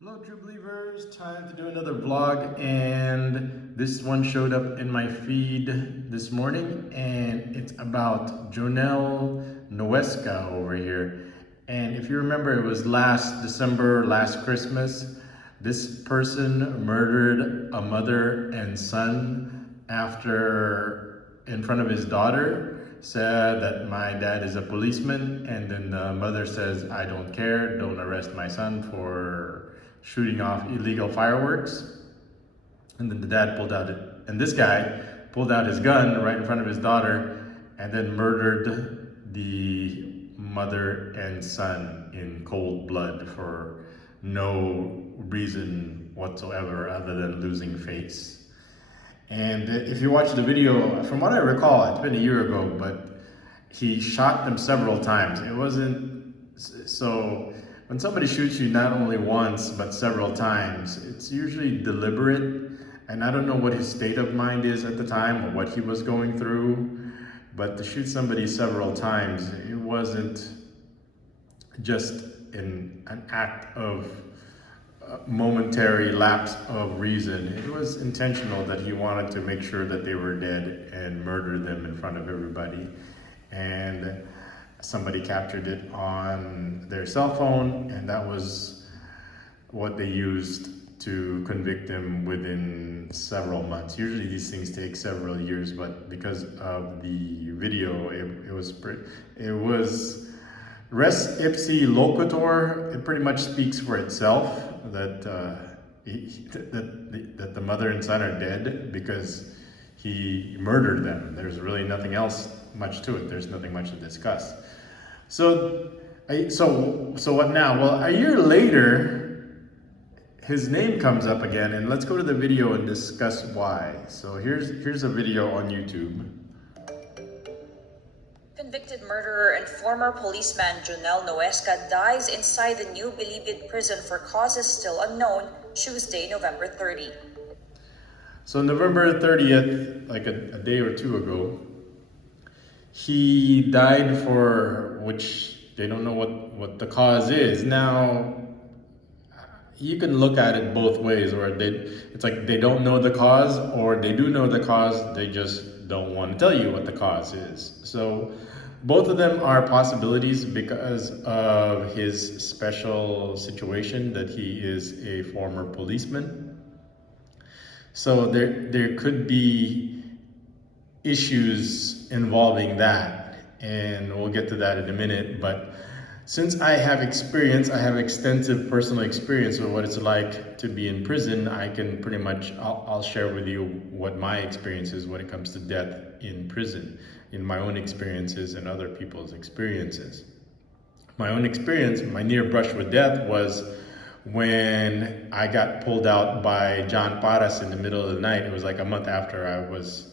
Hello, true believers. Time to do another vlog, and this one showed up in my feed this morning, and it's about Cop Nuezca over here. And if you remember, it was last December, last Christmas. This person murdered a mother and son after, in front of his daughter, said that my dad is a policeman, and then the mother says, I don't care, don't arrest my son for shooting off illegal fireworks. And then the dad pulled out it, and this guy pulled out his gun right in front of his daughter and then murdered the mother and son in cold blood for no reason whatsoever other than losing face. And if you watch the video, from what I recall, it's been a year ago, but he shot them several times. It wasn't, so when somebody shoots you not only once, but several times, it's usually deliberate. And I don't know what his state of mind is at the time or what he was going through, but to shoot somebody several times, it wasn't just an act of momentary lapse of reason. It was intentional, that he wanted to make sure that they were dead and murder them in front of everybody. And somebody captured it on their cell phone, and that was what they used to convict him within several months. Usually these things take several years, but because of the video, it was res ipsa loquitur. It pretty much speaks for itself that that the mother and son are dead because he murdered them. There's really nothing else much to it. There's nothing much to discuss. So what now? Well, a year later, his name comes up again, and let's go to the video and discuss why. So here's a video on YouTube. Convicted murderer and former policeman Cop Nuezca dies inside the new Bilibid prison for causes still unknown, Tuesday, November 30. So November 30th, like a day or two ago, he died for which they don't know what the cause is. Now, you can look at it both ways, or it's like they don't know the cause, or they do know the cause, they just don't want to tell you what the cause is. So both of them are possibilities because of his special situation that he is a former policeman. So there could be issues involving that, and we'll get to that in a minute. But since I have extensive personal experience with what it's like to be in prison, I can pretty much, I'll share with you what my experience is when it comes to death in prison, in my own experiences and other people's experiences. My own experience, my near brush with death, was when I got pulled out by John Paras in the middle of the night. It was like a month after I was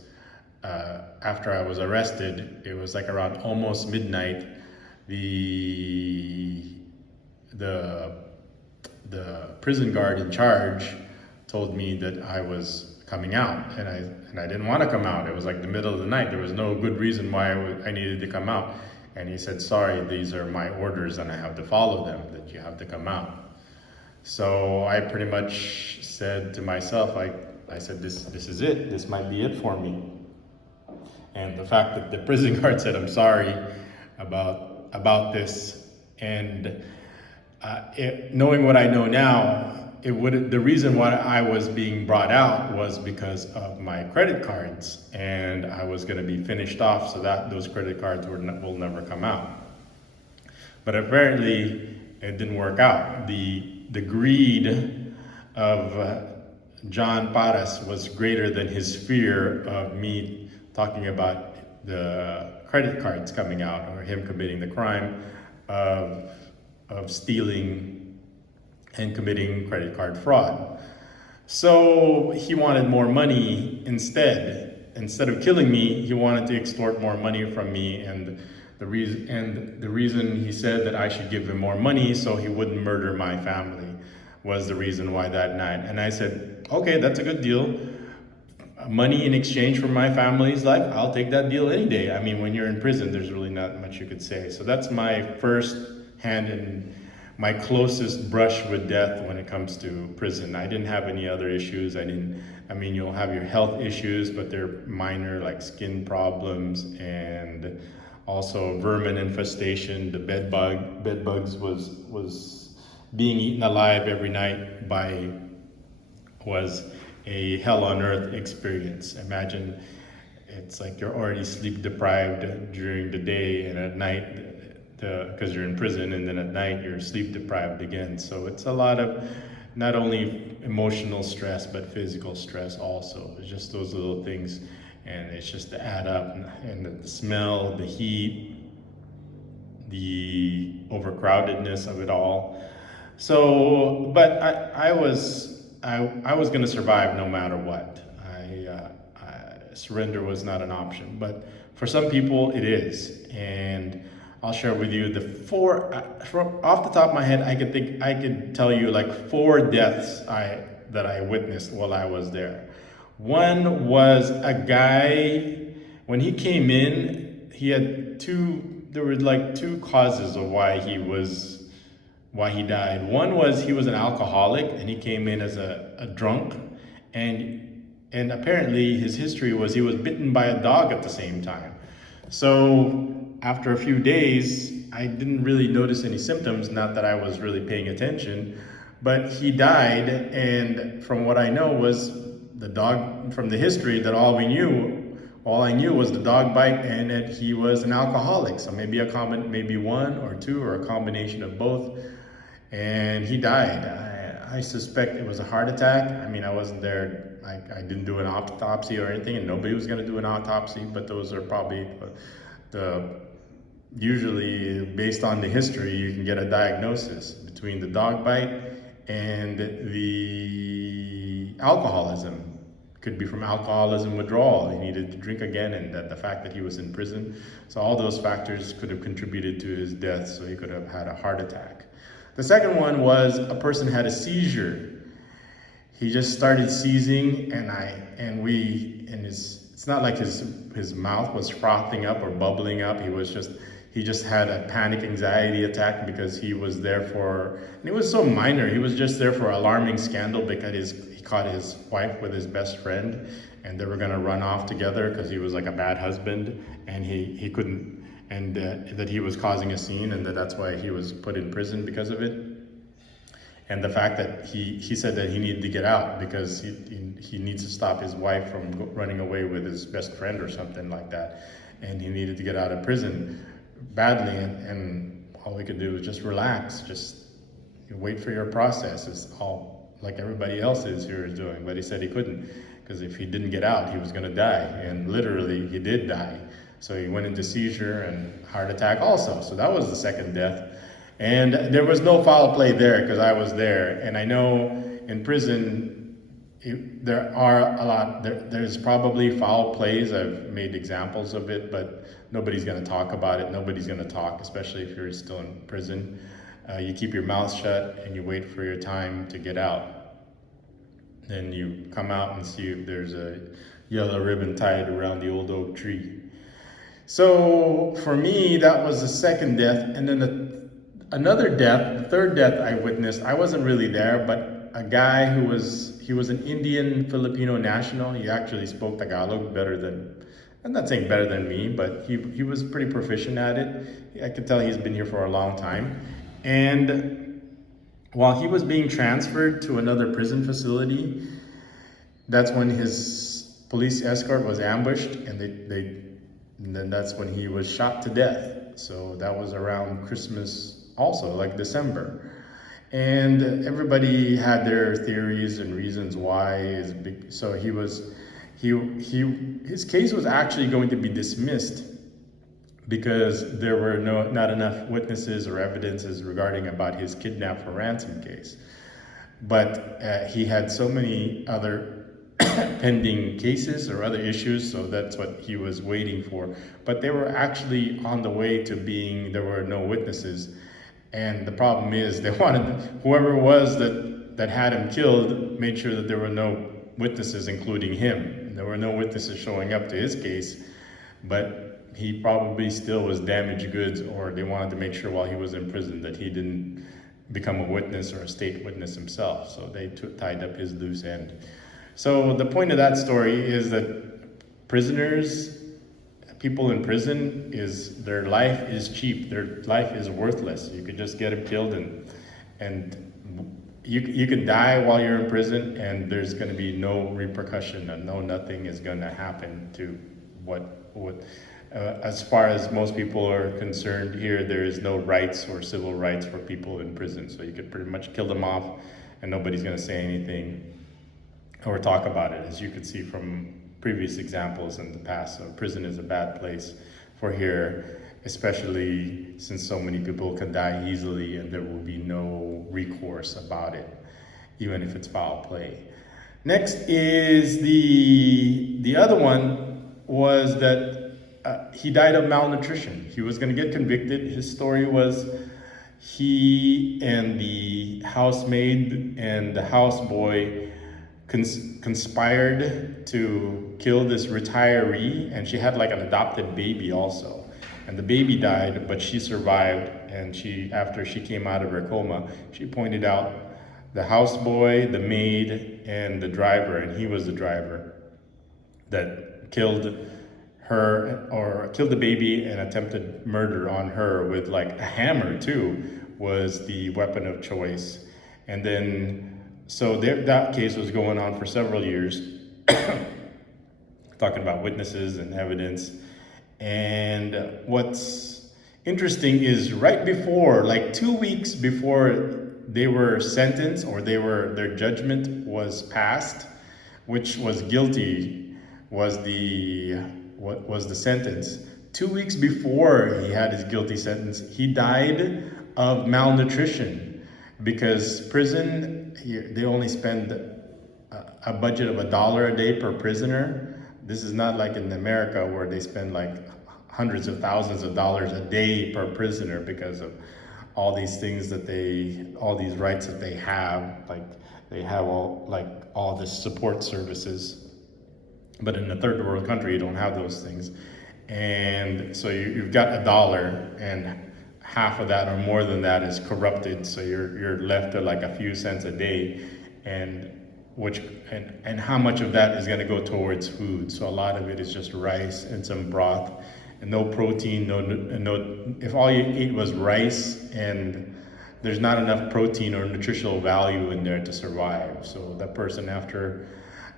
arrested. It was like around almost midnight. The prison guard in charge told me that I was coming out, and I didn't want to come out. It was like the middle of the night. There was no good reason why I needed to come out. And he said, sorry, these are my orders and I have to follow them, that you have to come out. So I pretty much said to myself, I said, this is it. This might be it for me. And the fact that the prison guard said, I'm sorry about this, and knowing what I know now, the reason why I was being brought out was because of my credit cards, and I was going to be finished off so that those credit cards will never come out. But apparently it didn't work out. The greed of John Paras was greater than his fear of me talking about the credit cards coming out, or him committing the crime of stealing and committing credit card fraud. So he wanted more money instead. Instead of killing me, he wanted to extort more money from me, and the reason he said that I should give him more money so he wouldn't murder my family was the reason why that night. And I said, okay, that's a good deal. Money in exchange for my family's life, I'll take that deal any day. I mean, when you're in prison, there's really not much you could say. So that's my first hand in my closest brush with death when it comes to prison. I didn't have any other issues. I mean, you'll have your health issues, but they're minor, like skin problems and also vermin infestation. The bed bugs was being eaten alive every night was a hell on earth experience. Imagine it's like you're already sleep deprived during the day, and at night, because you're in prison, and then at night you're sleep deprived again. So it's a lot of not only emotional stress but physical stress also. It's just those little things, and it's just to add up, and the smell, the heat, the overcrowdedness of it all. So, but I was going to survive no matter what. Surrender was not an option, but for some people it is. And I'll share with you the four, off the top of my head, I could tell you like 4 deaths that I witnessed while I was there. One was a guy, when he came in, there were like 2 causes of why he died. One was he was an alcoholic, and he came in as a drunk, and apparently his history was he was bitten by a dog at the same time. So after a few days, I didn't really notice any symptoms, not that I was really paying attention, but he died. And from what I know was the dog, from the history, that all I knew was the dog bite and that he was an alcoholic. So maybe maybe 1 or 2 or a combination of both. And he died. I suspect it was a heart attack. I mean, I wasn't there. I didn't do an autopsy or anything, and nobody was going to do an autopsy, but those are probably usually based on the history, you can get a diagnosis between the dog bite and the alcoholism. Could be from alcoholism withdrawal. He needed to drink again, and the fact that he was in prison. So all those factors could have contributed to his death, so he could have had a heart attack. The second one was a person had a seizure. He just started seizing, it's not like his mouth was frothing up or bubbling up. He just had a panic anxiety attack because he was there and it was so minor. He was just there for alarming scandal because he caught his wife with his best friend, and they were gonna run off together because he was like a bad husband, and he couldn't, and that he was causing a scene, and that's why he was put in prison because of it. And the fact that he said that he needed to get out because he needs to stop his wife from running away with his best friend or something like that. And he needed to get out of prison badly, and all we could do was just relax, just wait for your process. It's all like everybody else here is doing. But he said he couldn't, because if he didn't get out, he was gonna die. And literally, he did die. So he went into seizure and heart attack also. So that was the second death. And there was no foul play there because I was there. And I know in prison, there's probably foul plays. I've made examples of it, but nobody's going to talk about it. Nobody's going to talk, especially if you're still in prison. You keep your mouth shut and you wait for your time to get out. Then you come out and see if there's a yellow ribbon tied around the old oak tree. So for me, that was the second death. And then another death, the third death I witnessed, I wasn't really there, but a guy he was an Indian Filipino national. He actually spoke Tagalog I'm not saying better than me, but he was pretty proficient at it. I could tell he's been here for a long time. And while he was being transferred to another prison facility, that's when his police escort was ambushed, and then that's when he was shot to death. So that was around Christmas also, like December. And everybody had their theories and reasons why. So his case was actually going to be dismissed because there were not enough witnesses or evidences regarding about his kidnap for ransom case. But he had so many other pending cases or other issues, so that's what he was waiting for. But they were actually on the way to there were no witnesses. And the problem is they wanted, whoever it was that had him killed, made sure that there were no witnesses, including him. And there were no witnesses showing up to his case, but he probably still was damaged goods, or they wanted to make sure while he was in prison that he didn't become a witness or a state witness himself. So they tied up his loose end. So the point of that story is that prisoners, people in prison, their life is cheap. Their life is worthless. You could just get them killed, and you can die while you're in prison, and there's going to be no repercussion, and nothing is going to happen to what as far as most people are concerned here, there is no rights or civil rights for people in prison. So you could pretty much kill them off, and nobody's going to say anything or talk about it, as you could see from previous examples in the past. So prison is a bad place for here, especially since so many people can die easily and there will be no recourse about it, even if it's foul play. Next is the other one was that he died of malnutrition. He was going to get convicted. His story was he and the housemaid and the houseboy conspired to kill this retiree, and she had like an adopted baby also. And the baby died, but she survived, and after she came out of her coma, she pointed out the houseboy, the maid, and the driver, and he was the driver, that killed her, or killed the baby and attempted murder on her with like a hammer too, was the weapon of choice. And then, so that case was going on for several years, talking about witnesses and evidence. And what's interesting is right before, like 2 weeks before they were sentenced, or their judgment was passed, which was guilty, was the sentence. 2 weeks before he had his guilty sentence, he died of malnutrition, because prison here, they only spend a budget of $1 a day per prisoner. This is not like in America where they spend like hundreds of thousands of dollars a day per prisoner, because of all these things all these rights that they have, like they have all this support services. But in a third world country, you don't have those things. And so you've got $1, and half of that or more than that is corrupted. So you're left to like a few cents a day, and how much of that is going to go towards food. So a lot of it is just rice and some broth, and no protein, no. If all you ate was rice, and there's not enough protein or nutritional value in there to survive. So that person, after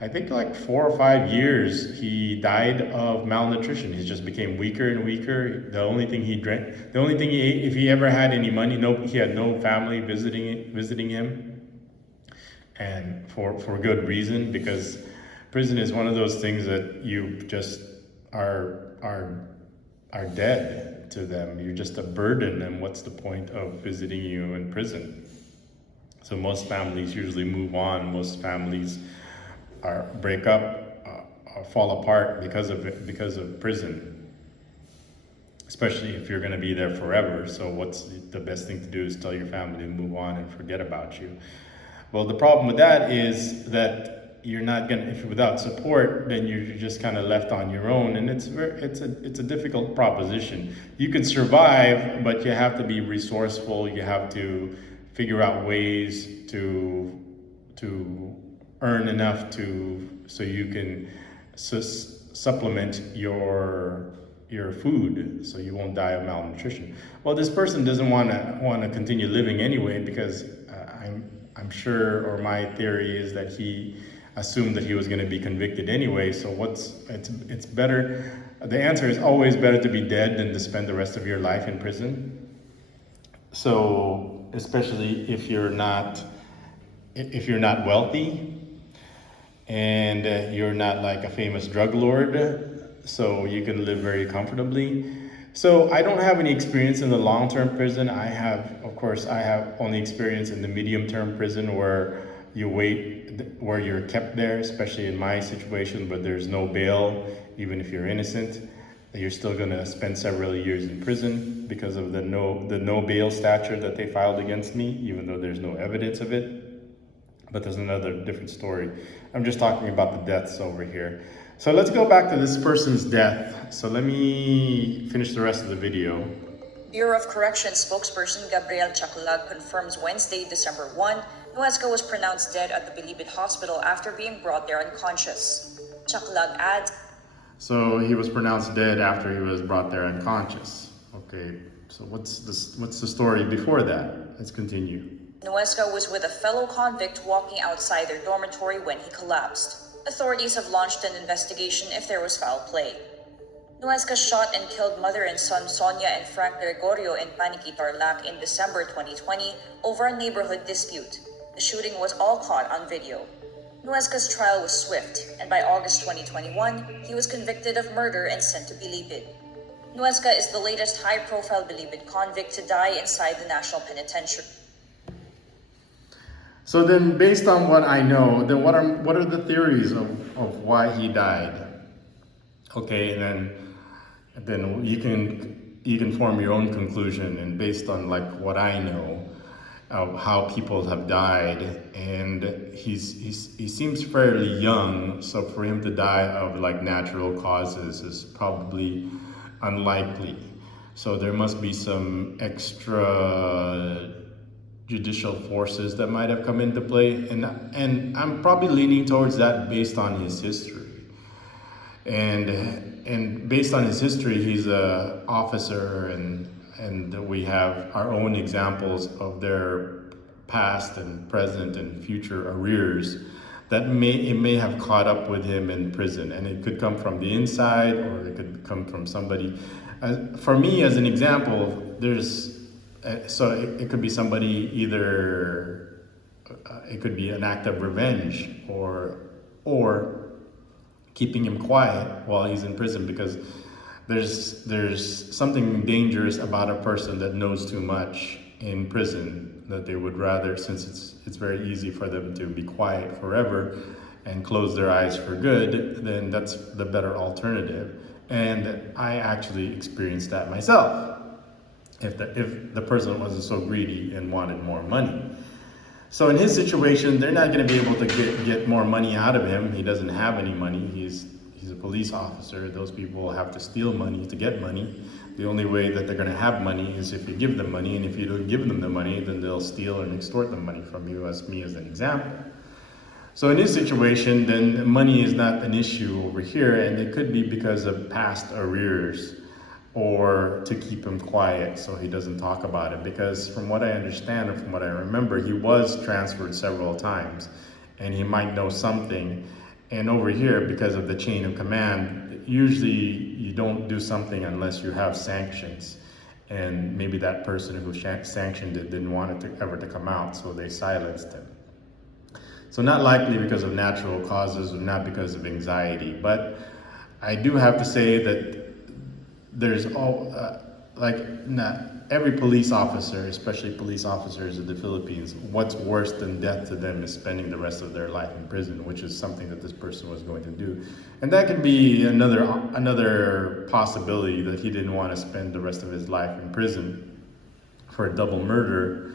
I think like 4 or 5 years, he died of malnutrition. He just became weaker and weaker. The only thing he drank, the only thing he ate, if he ever had any money, he had no family visiting him, and for good reason, because prison is one of those things that you just are dead to them. You're just a burden, and what's the point of visiting you in prison? So most families usually move on. Most families break up or fall apart because of prison, especially if you're going to be there forever. So what's the best thing to do is tell your family to move on and forget about you. Well, the problem with that is that you're not going to, if without support, then you're just kind of left on your own, and it's a difficult proposition. You can survive, but you have to be resourceful. You have to figure out ways to earn enough so you can supplement your food, so you won't die of malnutrition. Well, this person doesn't want to continue living anyway, because I'm sure, or my theory is that he assumed that he was going to be convicted anyway. So it's better. The answer is always better to be dead than to spend the rest of your life in prison. So especially if you're not wealthy, and you're not like a famous drug lord, so you can live very comfortably. So I don't have any experience in the long-term prison. I have only experience in the medium-term prison, where you wait, where you're kept there, especially in my situation, but there's no bail. Even if you're innocent, you're still going to spend several years in prison because of the no bail statute that they filed against me, even though there's no evidence of it. But there's another different story. I'm just talking about the deaths over here. So let's go back to this person's death. So let me finish the rest of the video. Bureau of Corrections spokesperson Gabriel Chaclag confirms Wednesday, December 1, Nuesca was pronounced dead at the Bilibid hospital after being brought there unconscious. Chaclag adds, So he was pronounced dead after he was brought there unconscious. Okay, so what's the story before that? Let's continue. Nuesca was with a fellow convict walking outside their dormitory when he collapsed. Authorities have launched an investigation if there was foul play. Nuesca shot and killed mother and son Sonia and Frank Gregorio in Paniqui, Tarlac in December 2020 over a neighborhood dispute. The shooting was all caught on video. Nuesca's trial was swift, and by August 2021, he was convicted of murder and sent to Bilibid. Nuesca is the latest high-profile Bilibid convict to die inside the National Penitentiary. So then, based on what I know, then what are the theories of why he died? Okay, and then you can form your own conclusion, and based on like what I know of how people have died, and he seems fairly young, so for him to die of like natural causes is probably unlikely. So there must be some extra judicial forces that might have come into play, and I'm probably leaning towards that based on his history. And based on his history, he's a officer, and we have our own examples of their past and present and future arrears that it may have caught up with him in prison, and it could come from the inside or it could come from somebody. For me, as an example, it could be somebody either it could be an act of revenge or keeping him quiet while he's in prison, because there's something dangerous about a person that knows too much in prison, that they would rather, since it's very easy for them to be quiet forever and close their eyes for good, then that's the better alternative. And I actually experienced that myself. If the person wasn't so greedy and wanted more money. So in his situation, they're not going to be able to get more money out of him. He doesn't have any money. He's a police officer. Those people have to steal money to get money. The only way that they're going to have money is if you give them money, and if you don't give them the money, then they'll steal and extort the money from you, as an example. So in his situation, then money is not an issue over here, and it could be because of past arrears, or to keep him quiet so he doesn't talk about it. Because from what I understand and from what I remember, he was transferred several times, and he might know something. And over here, because of the chain of command, usually you don't do something unless you have sanctions. And maybe that person who sanctioned it didn't want it ever to come out, so they silenced him. So not likely because of natural causes or not because of anxiety. But I do have to say that there's not every police officer, especially police officers in the Philippines, what's worse than death to them is spending the rest of their life in prison, which is something that this person was going to do. And that could be another possibility, that he didn't want to spend the rest of his life in prison for a double murder.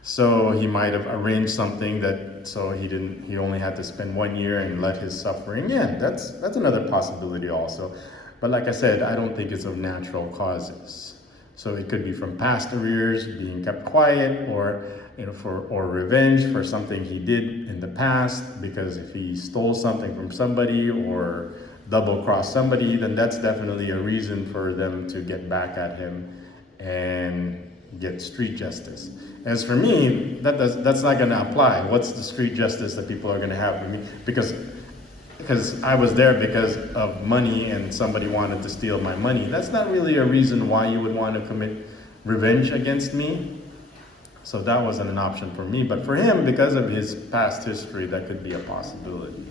So he might have arranged something he only had to spend 1 year and let his suffering in. That's another possibility also. But like I said, I don't think it's of natural causes. So it could be from past arrears, being kept quiet, or or revenge for something he did in the past. Because if he stole something from somebody or double-crossed somebody, then that's definitely a reason for them to get back at him and get street justice. As for me, that's not going to apply. What's the street justice that people are going to have for me? Because I was there because of money and somebody wanted to steal my money. That's not really a reason why you would want to commit revenge against me. So that wasn't an option for me. But for him, because of his past history, that could be a possibility.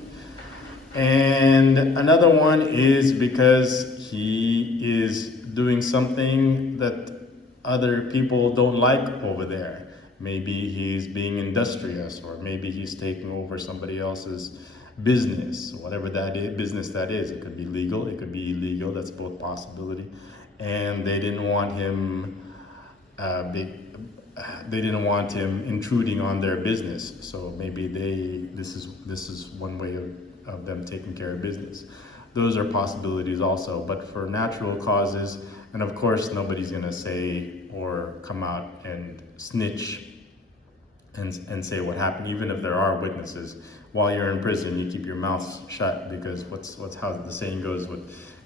And another one is because he is doing something that other people don't like over there. Maybe he's being industrious, or maybe he's taking over somebody else's business, whatever business that is. It could be legal, it could be illegal. That's both possibility. And they didn't want him intruding on their business. So maybe this is one way of them taking care of business. Those are possibilities also. But for natural causes, and of course nobody's gonna say or come out and snitch and say what happened, even if there are witnesses. While you're in prison, you keep your mouth shut, because what's how the saying goes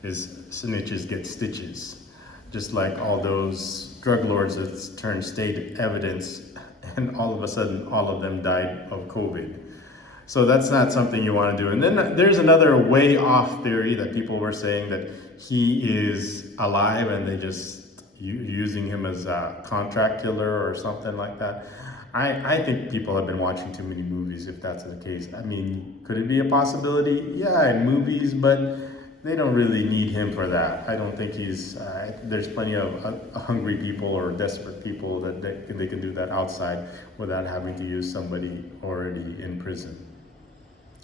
is snitches get stitches. Just like all those drug lords that turned state evidence, and all of a sudden all of them died of COVID. So that's not something you want to do. And then there's another way off theory that people were saying that he is alive and they just using him as a contract killer or something like that. I think people have been watching too many movies if that's the case. I mean, could it be a possibility? Yeah, in movies, but they don't really need him for that. I don't think he's, there's plenty of hungry people or desperate people that they can do that outside without having to use somebody already in prison.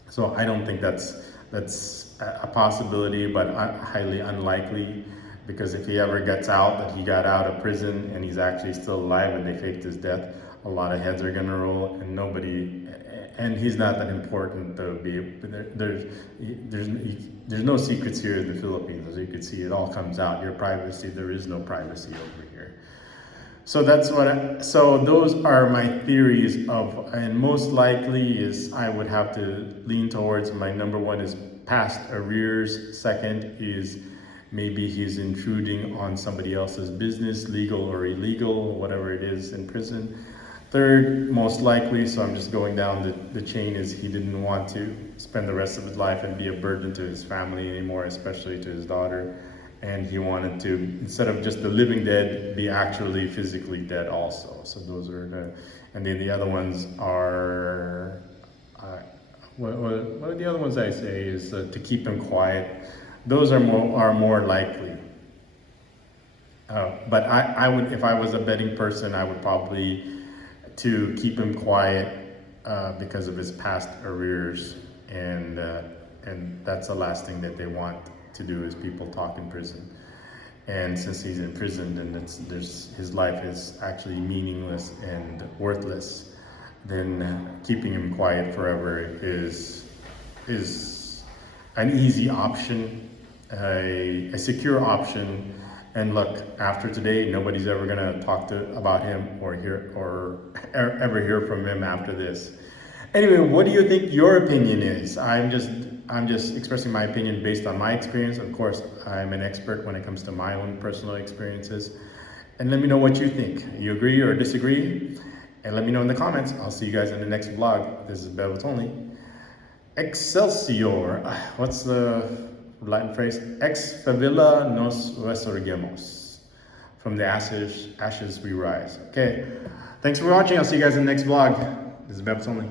So I don't think that's a possibility, but highly unlikely, because if he ever gets out, that he got out of prison and he's actually still alive and they faked his death, a lot of heads are gonna roll, and nobody, and he's not that important to be. There's no secrets here in the Philippines, as you can see. It all comes out. Your privacy, there is no privacy over here. So that's what. So those are my theories of, and most likely is I would have to lean towards my number one is past arrears. Second is maybe he's intruding on somebody else's business, legal or illegal, whatever it is in prison. Third, most likely, so I'm just going down the chain, is he didn't want to spend the rest of his life and be a burden to his family anymore, especially to his daughter. And he wanted to, instead of just the living dead, be actually physically dead also. So those are the, and then the other ones are, what are the other ones I say is to keep him quiet. Those are more likely. But I would, if I was a betting person, I would probably to keep him quiet because of his past arrears, and that's the last thing that they want to do is people talk in prison. And since he's in prison, and his life is actually meaningless and worthless, then keeping him quiet forever is an easy option, a secure option. And look, after today, nobody's ever gonna talk about him or ever hear from him after this. Anyway, what do you think your opinion is? I'm just expressing my opinion based on my experience. Of course, I'm an expert when it comes to my own personal experiences. And let me know what you think. You agree or disagree? And let me know in the comments. I'll see you guys in the next vlog. This is Bevo Tony. Excelsior. What's the Latin phrase? Ex favilla nos resurgemos. From the ashes we rise. Okay. Thanks for watching. I'll see you guys in the next vlog. This is Bevo Tony.